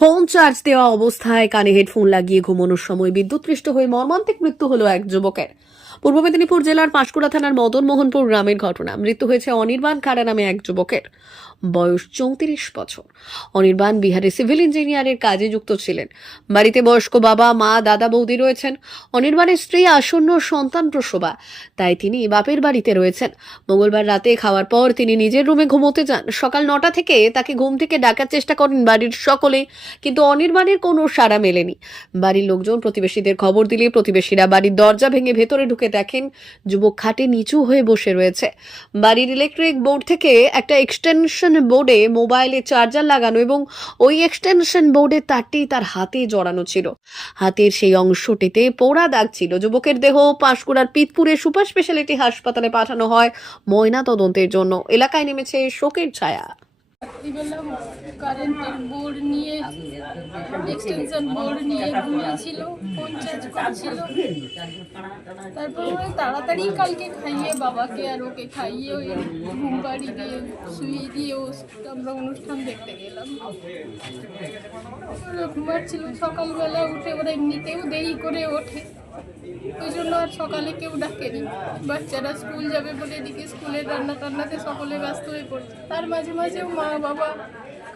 Phone charge দেওয়া অবস্থায় কানে হেডফোন লাগিয়ে ঘুমানোর সময় বিদ্যুৎপৃষ্ট হয়ে মর্মান্তিক মৃত্যু হল এক যুবকের। পূর্ব মেদিনীপুর জেলার পাঁশকুড়া থানার মদন মোহনপুর গ্রামের ঘটনা। মৃত্যু হয়েছে অনির্বাণ খাড়া নামে এক যুবকের। বয়স চৌত্রিশ বছর। অনির্বাণ বিহারে সিভিল ইঞ্জিনিয়ারের কাজে যুক্ত ছিলেন। বাড়িতে বয়স্ক বাবা, মা, দাদা, বৌদি রয়েছেন। অনির্বাণের স্ত্রী আসন্ন সন্তান প্রসবা, তাই তিনি বাপের বাড়িতে রয়েছেন। মঙ্গলবার রাতে খাওয়ার পর তিনি নিজের রুমে ঘুমোতে যান। সকাল নটা থেকে তাকে ঘুম থেকে ডাকার চেষ্টা করেন বাড়ির সকলে, কিন্তু অনির্বাণের কোনো সাড়া মেলেনি। বাড়ির লোকজন প্রতিবেশীদের খবর দিলে প্রতিবেশীরা বাড়ির দরজা ভেঙে ভেতরে ঢুকে দেখেন যুবক খাটে নিচু হয়ে বসে রয়েছে। বাড়ির ইলেকট্রিক বোর্ড থেকে একটা এক্সটেনশন বোর্ডে মোবাইলে চার্জার লাগানো এবং ওই এক্সটেনশন বোর্ডের তারটি তার হাতে জড়ানো ছিল। হাতের সেই অংশটিতে পোড়া দাগ ছিল। যুবকের দেহ পাঁশকুড়ার পিতপুরে সুপার স্পেশালিটি হাসপাতালে পাঠানো হয় ময়না তদন্তের জন্য। এলাকায় নেমেছে শোকের ছায়া। রাত্রিবেলা কারেন্টের বোর্ড নিয়ে এক্সটেনশন বোর্ড নিয়ে ঘুমিয়েছিল ফোন চার্জ করেছিল। তারপর তাড়াতাড়ি কালকে খাইয়ে বাবাকে আর ওকে খাইয়ে ওই ঘুম বাড়ি দিয়ে শুয়ে দিয়ে ও আমরা অনুষ্ঠান দেখতে গেলাম। ঘুমাচ্ছিল সকালবেলা, উঠে ওরা এমনিতেও দেরি করে ওঠে। ওই জন্য আর সকালে কেউ ডাকেনি। বাচ্চারা স্কুল যাবে বলে এদিকে স্কুলের রান্না টান্নাতে সকলে ব্যস্ত হয়ে পড়ছে। তার মাঝে মাঝেও মা, বাবা,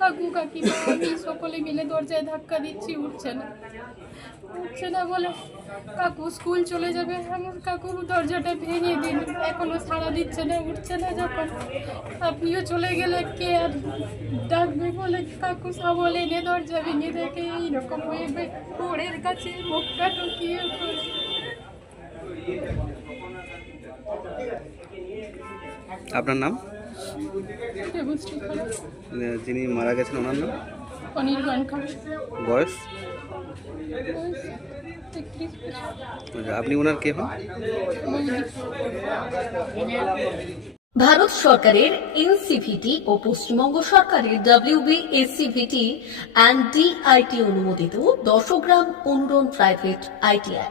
কাকু, কাকিমা, আমি সকলে মিলে দরজায় ধাক্কা দিচ্ছি, উঠছে না। উঠছে না বলে কাকু স্কুল চলে যাবে। আমার কাকু দরজাটা ভেঙে দিন এখনও সাড়া দিচ্ছে না, উঠছে না যখন। আপনিও চলে গেলে কে আর ডাকবে বলে? কাকু সাবল এনে দরজা ভেঙে দেখে এইরকম হয়ে বোর্ডের কাছে মুখটা পড়ে। আপনার নাম? যিনি মারা গেছেন ওনার নাম? বয়স? আপনি ওনার কে হন? ভারত সরকারের এনসিভিটি ও পশ্চিমবঙ্গ সরকারের ডাব্লিউবিএসসিভিটি অ্যান্ড ডিআইটি অনুমোদিত দশগ্রাম অনুরণ প্রাইভেট আইটিআই